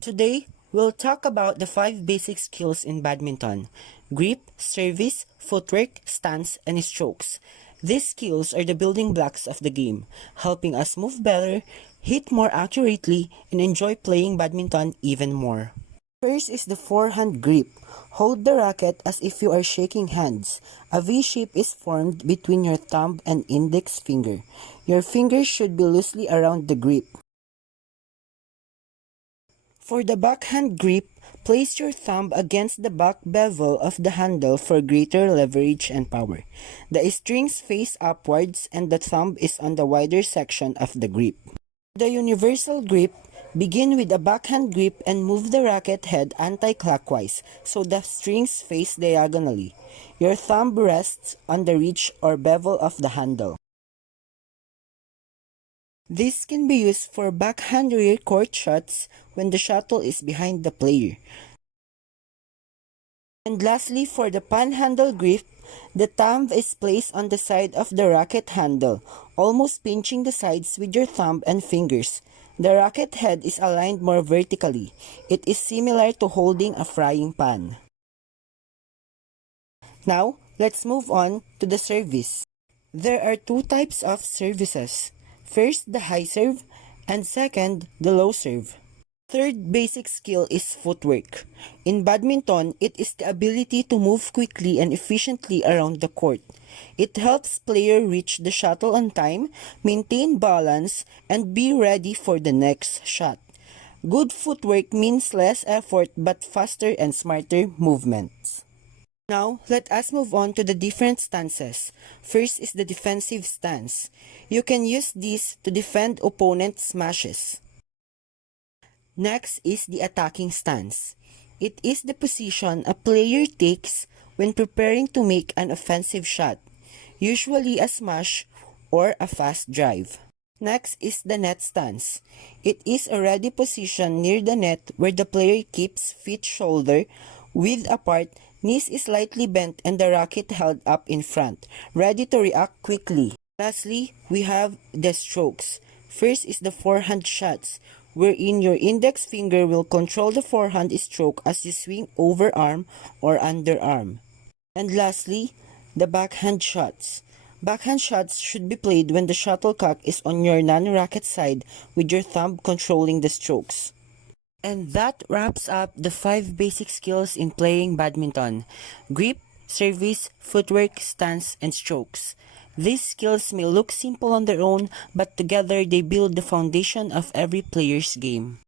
Today, we'll talk about the 5 basic skills in badminton: grip, service, footwork, stance, and strokes. These skills are the building blocks of the game, helping us move better, hit more accurately, and enjoy playing badminton even more. First is the forehand grip. Hold the racket as if you are shaking hands. A V shape is formed between your thumb and index finger. Your fingers should be loosely around the grip. For the backhand grip, place your thumb against the back bevel of the handle for greater leverage and power. The strings face upwards and the thumb is on the wider section of the grip. The universal grip, begin with a backhand grip and move the racket head anti-clockwise so the strings face diagonally. Your thumb rests on the ridge or bevel of the handle. This can be used for backhand rear court shots when the shuttle is behind the player. And lastly, for the panhandle grip, the thumb is placed on the side of the racket handle, almost pinching the sides with your thumb and fingers. The racket head is aligned more vertically. It is similar to holding a frying pan. Now, let's move on to the service. There are 2 types of services. First, the high serve, and second, the low serve. Third basic skill is footwork. In badminton, it is the ability to move quickly and efficiently around the court. It helps player reach the shuttle on time, maintain balance, and be ready for the next shot. Good footwork means less effort but faster and smarter movements. Now, let us move on to the different stances. First is the defensive stance. You can use this to defend opponent smashes. Next is the attacking stance. It is the position a player takes when preparing to make an offensive shot, usually a smash or a fast drive. Next is the net stance. It is a ready position near the net where the player keeps feet shoulder width apart, knees is slightly bent and the racket held up in front, ready to react quickly. Lastly, we have the strokes. First is the forehand shots, wherein your index finger will control the forehand stroke as you swing overarm or underarm. And lastly, the backhand shots. Backhand shots should be played when the shuttlecock is on your non-racket side with your thumb controlling the strokes. And that wraps up the 5 basic skills in playing badminton: grip, service, footwork, stance, and strokes. These skills may look simple on their own, but together they build the foundation of every player's game.